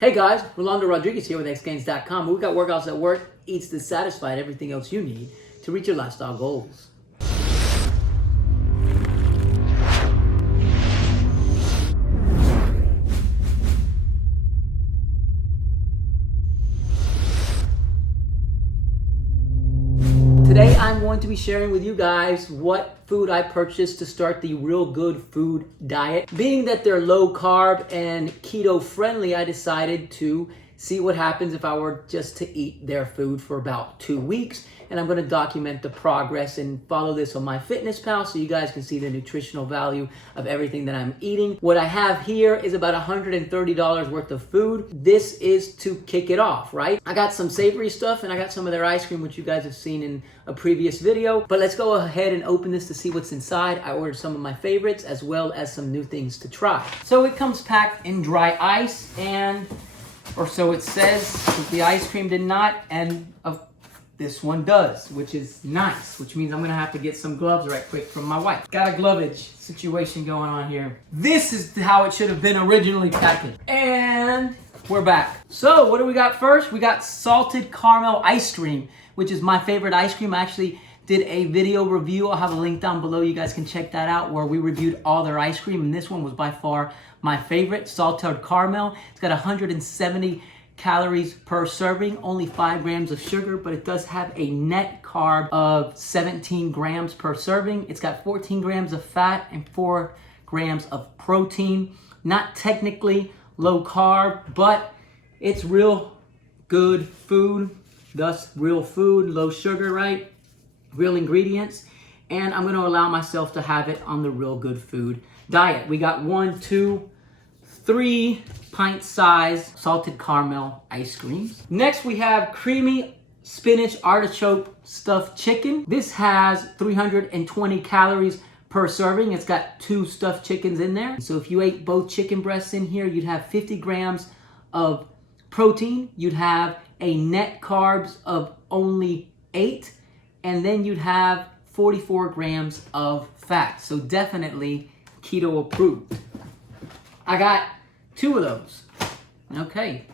Hey guys, Rolando Rodriguez here with xgains.com. We got workouts that work, eats to satisfy, and everything else you need to reach your lifestyle goals. Today I'm going to be sharing with you guys what food I purchased to start the Real Good Food diet. Being that they're low carb and keto friendly, I decided to see what happens if I were just to eat their food for about 2 weeks. And I'm going to document the progress and follow this on MyFitnessPal so you guys can see the nutritional value of everything that I'm eating. What I have here is about $130 worth of food. This is to kick it off, right? I got some savory stuff and I got some of their ice cream, which you guys have seen in a previous video. But let's go ahead and open this to see what's inside. I ordered some of my favorites as well as some new things to try. So it comes packed in dry ice, or so it says. The ice cream did not, and this one does, which is nice, which means I'm gonna have to get some gloves right quick from my wife. Got a glovage situation going on here. This is how it should have been originally packaged. And we're back. So what do we got first? We got salted caramel ice cream, which is my favorite ice cream. I actually did a video review. I'll have a link down below. You guys can check that out, where we reviewed all their ice cream, and this one was by far my favorite, salted caramel. It's got 170 calories per serving, only 5 grams of sugar, but it does have a net carb of 17 grams per serving. It's got 14 grams of fat and 4 grams of protein. Not technically low carb, but it's real good food, thus real food, low sugar, right? Real ingredients. And I'm gonna allow myself to have it on the Real Good Food diet. We got 1, 2, 3 pint size salted caramel ice creams. Next we have creamy spinach artichoke stuffed chicken. This has 320 calories per serving. It's got 2 stuffed chickens in there. So if you ate both chicken breasts in here, you'd have 50 grams of protein. You'd have a net carbs of only 8, and then you'd have 44 grams of fat. So definitely keto approved. I got 2 of those. Okay,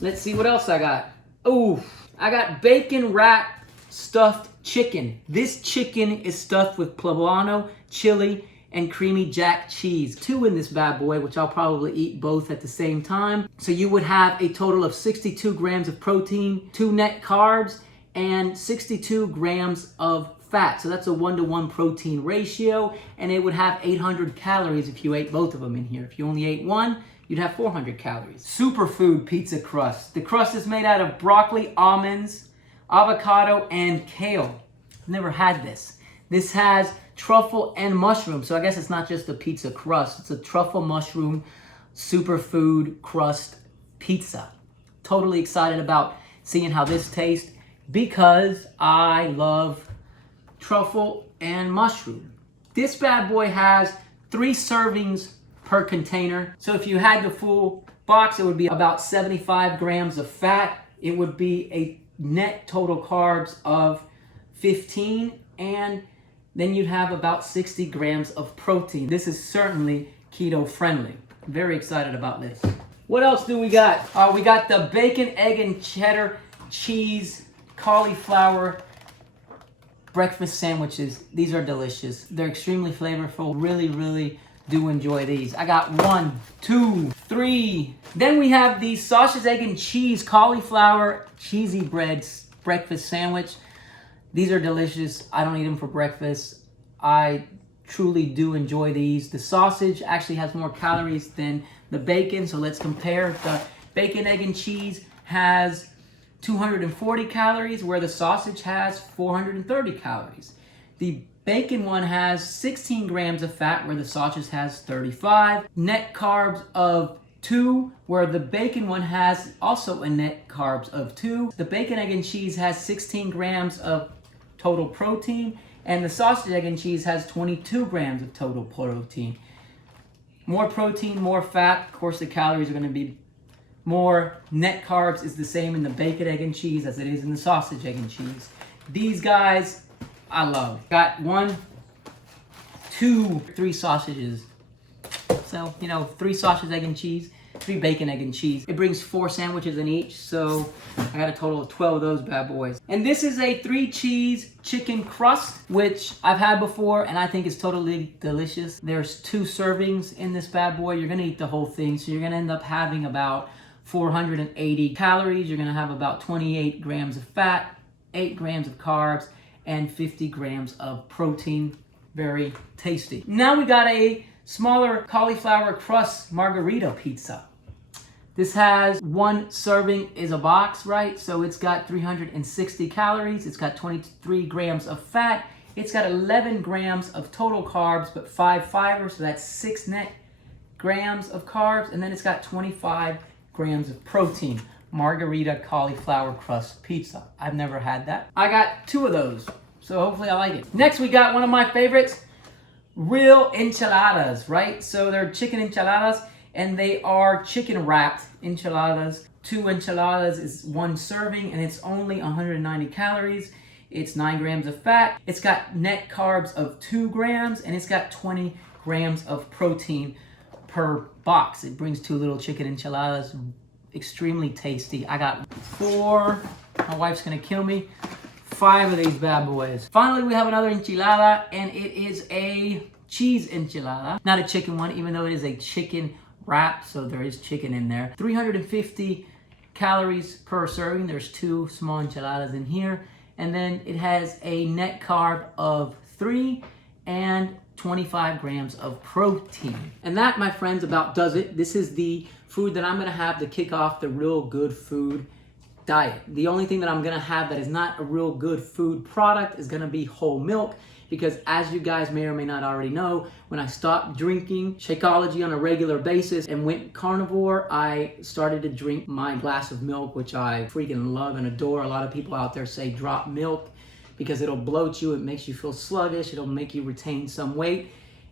let's see what else I got. Oh, I got bacon wrap stuffed chicken. This chicken is stuffed with poblano, chili, and creamy jack cheese. 2 in this bad boy, which I'll probably eat both at the same time. So you would have a total of 62 grams of protein, 2 net carbs, and 62 grams of fat. So that's a 1-to-1 protein ratio, and it would have 800 calories if you ate both of them in here. If you only ate one, you'd have 400 calories. Superfood pizza crust. The crust is made out of broccoli, almonds, avocado, and kale. I've never had this. This has truffle and mushroom. So I guess it's not just a pizza crust. It's a truffle mushroom superfood crust pizza. Totally excited about seeing how this tastes because I love truffle and mushroom. This bad boy has 3 servings per container. So if you had the full box, it would be about 75 grams of fat. It would be a net total carbs of 15, and then you'd have about 60 grams of protein. This is certainly keto friendly. Very excited about this. What else do we got? We got the bacon, egg, and cheddar cheese cauliflower breakfast sandwiches. These are delicious. They're extremely flavorful. Really do enjoy these. I got 1, 2, 3. Then we have the sausage, egg, and cheese cauliflower cheesy bread breakfast sandwich. These are delicious. I don't eat them for breakfast. I truly do enjoy these. The sausage actually has more calories than the bacon, so let's compare. The bacon, egg, and cheese has 240 calories, where the sausage has 430 calories. The bacon one has 16 grams of fat, where the sausage has 35. Net carbs of 2, where the bacon one has also a net carbs of 2. The bacon, egg, and cheese has 16 grams of total protein, and the sausage, egg, and cheese has 22 grams of total protein. More protein, more fat. Of course, the calories are going to be more. Net carbs is the same in the bacon, egg, and cheese as it is in the sausage, egg, and cheese. These guys, I love. Got 1, 2, 3 sausages. So, 3 sausages, egg, and cheese. 3 bacon, egg, and cheese. It brings 4 sandwiches in each, so I got a total of 12 of those bad boys. And this is a 3-cheese chicken crust, which I've had before, and I think is totally delicious. There's 2 servings in this bad boy. You're gonna eat the whole thing, so you're gonna end up having about 480 calories. You're gonna have about 28 grams of fat, 8 grams of carbs, and 50 grams of protein. Very tasty. Now we got a smaller cauliflower crust margarita pizza. This has 1 serving is a box, right? So it's got 360 calories. It's got 23 grams of fat. It's got 11 grams of total carbs, but 5 fibers, so that's 6 net grams of carbs. And then it's got 25 grams of protein. Margarita cauliflower crust pizza. I've never had that. I got 2 of those, so hopefully I like it. Next we got one of my favorites, real enchiladas, right? So they're chicken enchiladas, and they are chicken wrapped enchiladas. 2 enchiladas is 1 serving, and it's only 190 calories. It's 9 grams of fat. It's got net carbs of 2 grams, and it's got 20 grams of protein per box. It brings 2 little chicken enchiladas. Extremely tasty. I got 4. My wife's gonna kill me. 5 of these bad boys. Finally, we have another enchilada, and it is a cheese enchilada. Not a chicken one, even though it is a chicken wrap, so there is chicken in there. 350 calories per serving. There's 2 small enchiladas in here. And then it has a net carb of 3 and 25 grams of protein. And that, my friends, about does it. This is the food that I'm gonna have to kick off the real good food diet. The only thing that I'm gonna have that is not a real good food product is gonna be whole milk, because as you guys may or may not already know, when I stopped drinking Shakeology on a regular basis and went carnivore, I started to drink my glass of milk, which I freaking love and adore. A lot of people out there say drop milk because it'll bloat you, it makes you feel sluggish, it'll make you retain some weight.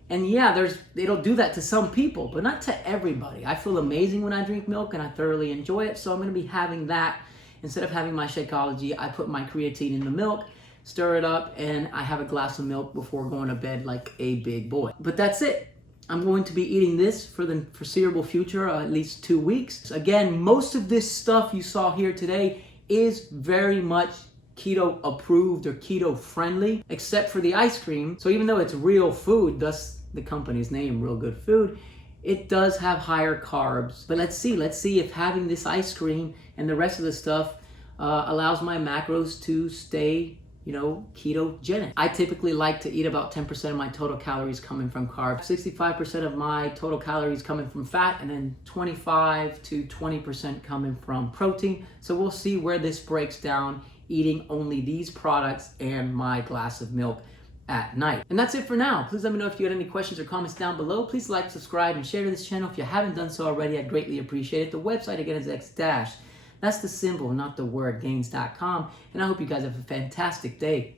And yeah, it'll do that to some people, but not to everybody. I feel amazing when I drink milk, and I thoroughly enjoy it, so I'm gonna be having that. Instead of having my Shakeology, I put my creatine in the milk, stir it up, and I have a glass of milk before going to bed like a big boy. But that's it. I'm going to be eating this for the foreseeable future, at least 2 weeks. Again, most of this stuff you saw here today is very much keto approved or keto friendly, except for the ice cream. So even though it's real food, thus the company's name, Real Good Food, it does have higher carbs. But let's see if having this ice cream and the rest of the stuff allows my macros to stay, ketogenic. I typically like to eat about 10% of my total calories coming from carbs, 65% of my total calories coming from fat, and then 25 to 20% coming from protein. So we'll see where this breaks down, eating only these products and my glass of milk at night. And that's it for now. Please let me know if you had any questions or comments down below. Please like, subscribe, and share to this channel if you haven't done so already. I'd greatly appreciate it. The website again is X-. That's the symbol, not the word, gains.com. And I hope you guys have a fantastic day.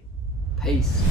Peace.